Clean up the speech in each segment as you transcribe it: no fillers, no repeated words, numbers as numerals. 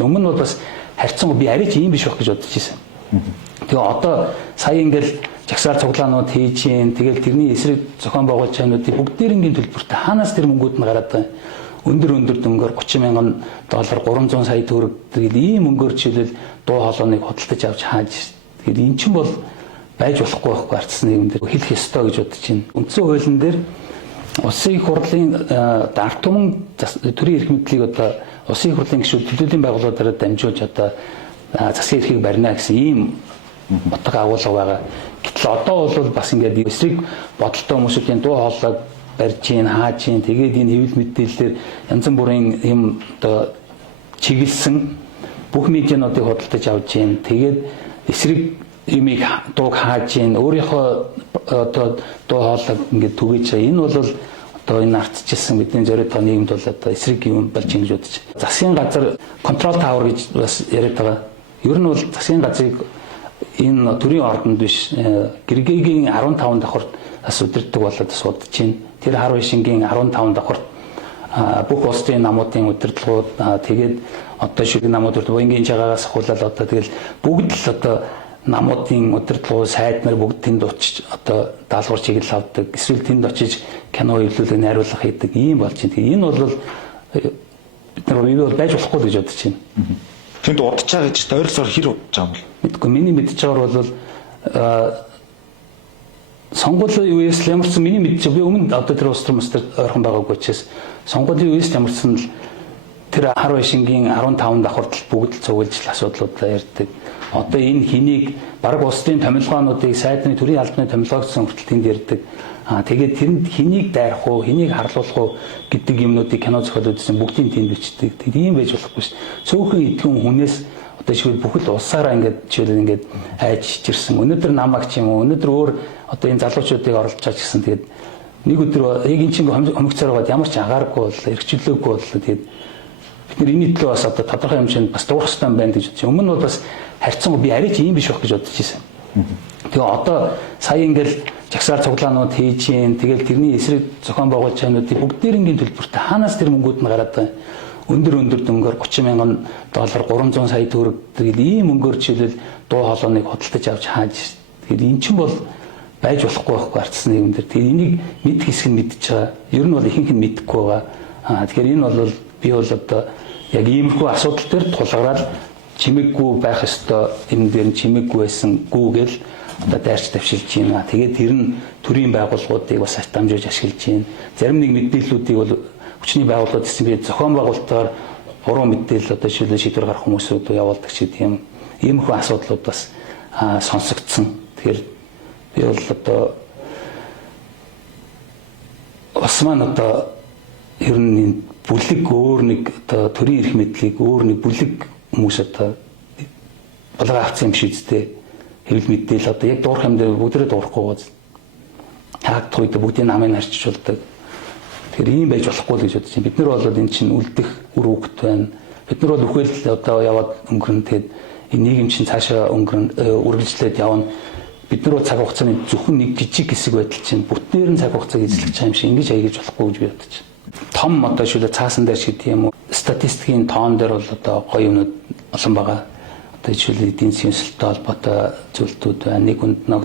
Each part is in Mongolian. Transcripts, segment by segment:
Өмнө нь бол бас харьцангуй би арайч ийм биш байх гэж бодож байсан. Тэгээ одоо сая ингээл жагсаал цуглаанууд хийж гин тэгэл тэрний эсрэг зохион байгуулалт чанаруудыг бүгдээрингийн төлбөртэй хаанаас тэр мөнгүүд нь гараад байгаа өндөр дөнгөөр 30 мянган доллар 300 сая төгрөг тэгэл ийм мөнгөөр жишээлбэл дуу хоолойныг худалдаж авч хааж тэгээд эн чинь бол байж болохгүй байхгүй арчсан нийгэмдэр хэлэх ёстой гэж бодож байна. Үндсэн хуулийн дээр улсын их хурлын ард түмэн төрийн эрх мэдлийг одоо улсын их хурлын гишүүд төлөвлөлийн байгууллагуудаараа дамжуулж одоо засгийн эрхийг барина гэсэн ийм утга агуулга байгаа. Гэтэл одоо бол бас ингээд эсрэг бодолтой хүмүүсийн дуу хоолойг барьж гин хааж гин тэгээд энэ хэвлэл мэдээлэлээр янз бүрийн юм одоо чиглэсэн бүх медиануудыг худалдаж авч гин тэгээд эсрэг имийг дууг хааж гин өөрийнхөө одоо дуу хоолойг ингээд түгэж байгаа. Энэ бол одоо энэ ардчилсан бидний зориод байгаа нийгэмд бол одоо эсрэг юм болж гин гэж бодож. Засгийн газар контрол тавар гэж бас яриад байгаа. Ер нь бол засгийн газрыг энэ төрийн ордонд биш Гэргэгийн 15 давхарт бас удирддаг болоод судалж байна. Тэр хар вишингийн 15 давхарт бүх улсын намуудын удирдлагууд тэгээд одоо шиг намууд боингийн жагаагаас ахуулаад одоо тэгэл бүгд л одоо намуудын удирдлагууд сайд нар бүгд тэнд очиж одоо даалгавар чиглэл авдаг. Эсвэл тэнд очиж кино эвлүүлэг найруулга хийдэг ийм болж байна. Тэгээ энэ бол бид нар бий бол байж болохгүй гэж бодож байна. Тэнд удаж байгаа гэж ойролцоогоор хэр удаж байгаа юм бэ? Мэдгүй миний мэдж байгаагаар бол сонгуулийн үеэс ямарсан миний мэдж би өмнө одоо тэр улс төрмөстөр ойрхон байгаагүй учраас сонгуулийн үеэс ямарсан л тэр хар вишингийн 15 давхарт бүгд л цуглаж асуудлуудаа ярьдаг. Одоо энэ хэнийг баг улсын томилгоонуудыг сайдны төрийн албаны томилгоогдсон хүртэл тэнд ярьдаг. Тэгээд тэрэнд хэнийг дайрах уу, хэнийг харлуулах уу гэдэг юмнуудыг кино зохиолуудсан бүгдийг тэнд бичдэг. Тэгээд ийм байж болохгүй шүү. Цөөхөн идэвхэн хүнээс одоо жишээл бүхэл улсаараа ингээд жишээл ингээд айж чирсэн. Өнөөдөр намагч юм уу, өнөөдөр өөр одоо энэ залуучуудыг оруулж чаж гэсэн. Тэгээд нэг өдөр яг эн чинь хомигцоор байгаад ямар ч агааргүй бол эргчлөөгүй бол тэгээд бид нар энэ төлөө бас одоо тодорхой хэмжээнд бас дуурах хэрэгтэй байна гэж бодчих. Өмнө нь бол бас харьцангуй би арайч ийм биш байх гэж бодож байсан. Тэгээ одоо сая ингээл жагсаал цуглаанууд хийж гин тэгэл тэрний эсрэг зохион байгуулалт чанаруудыг бүгдээрингийн төлбөртэй хаанаас тэр мөнгүүд нь гараад байгаа өндөр дөнгөөр 30 мянган доллар 300 сая төгрөг тэгэл ийм мөнгөөр жишээлбэл дуу хоолойныг худалдаж авч хааж тэгэл эн чинь бол байж болохгүй байхгүй арчсан нийгэмдэр. Тэгээ энийг мэдх хэсэг нь мэдж байгаа. Ер нь бол ихэнх нь мэдэхгүй байгаа. Тэгэхээр энэ бол би бол одоо яг иймэрхүү асуудал дээр тулгараад чимэггүй байх ёстой энэ дээр чимэггүй байсан гүүгээл одоо дайрч тавьшилж байна. Тэгээд тэр нь төрийн байгууллагуудыг бас дамжуулж ашиглаж байна. Зарим нэг мэдээллүүдийг бол хүчний байгууллагууд гэсэн би зохион байгуулалтаар буруу мэдээлэл одоо шийдвэр гаргах хүмүүсүүд явуулдаг ч гэдэг юм. Иймэрхүү асуудлууд бас сонсогдсон. Тэгэхээр би бол одоо бас маань одоо ер нь бүлэг өөр нэг одоо төрийн эрх мэдлийг өөр нэг бүлэг хүмүүс одоо болгоо авсан юм шиг үстэй хэвлэл мэдээлэл одоо яг дуурах юм дээр бүгдээ дуурахгүй гоц хаагдах үед бүгдийн намыг харьцуулдаг. Тэгэхээр ийм байж болохгүй л гэж бодож байна. Бид нар бол энэ чинь үлдэх үр хөвгт байна. Бид нар бол үхэл одоо яваад өнгөрнө. Тэгээд энэ нийгэм чинь цаашаа үргэлжлээд явна. Бид нар цаг хугацааны зөвхөн нэг жижиг хэсэг байдал чинь бүтээр нь цаг хугацааг эзлэх юм шиг ингэж аягуулж болохгүй гэж би бодож байна. Том одоо шүлээ цаасан дээр гэдэг юм уу статистикийн тоон дээр бол одоо гоё юмнууд олон байгаа. Одоо жишээлбэл эдийн засгийн өсөлттэй холбоотой зүйлүүд байна. Нэг үнд нэг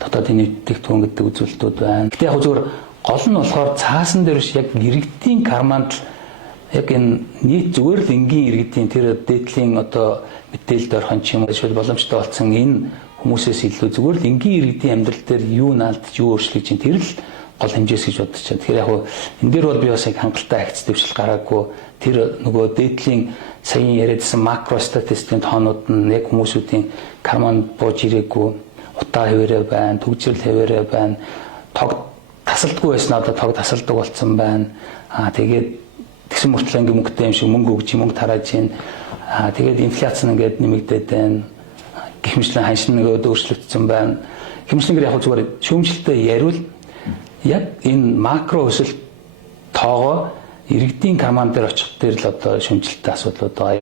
дотоодын нийтлэг түн гэдэг үзүүлэлтүүд байна. Гэтэ яг зөвхөн гол нь болохоор цаасан дээр биш яг иргэдийн карманд яг энэ нийт зүгээр л энгийн иргэдийн тэр дээдлийн одоо мэдээлэлд орхон ч юм уу эсвэл боломжтой болсон энэ хүмүүсээс илүү зүгээр л энгийн иргэдийн амьдрал дээр юу наалдж юу өөрчлөж чинь тэр л гол хэмжээс гэж бодож байна. Тэгэхээр яг энэ дээр бол би бас яг хангалттай акц дэвшил гараагүй тэр нөгөө дээдлийн саяын яриадсан макро статистикийн тоонууд нь яг хүмүүсүүдийн карманд бууж ирээгүй утаа хэвээрээ байна, төгжрөл хэвээрээ байна, тог тасалдгүй байсан одоо тог тасалдаг болсон байна. Тэгээд тэгсэн мөртлөө ингээ мөнгөтэй юм шиг мөнгө өгч мөнгө тарааж байна. Тэгээд инфляц нь ингээд нэмэгдээд байна. Гэх мэтлэн ханшин нэг өөрчлөгдсөн байна. Хэмжлэнгээр яг зүгээр шүүмжлэлтэй яриул яг энэ макро өсөлт тоогоо иргэдийн команд дээр очих дээр л одоо шүүмжлэлтэй асуудлууд байгаа.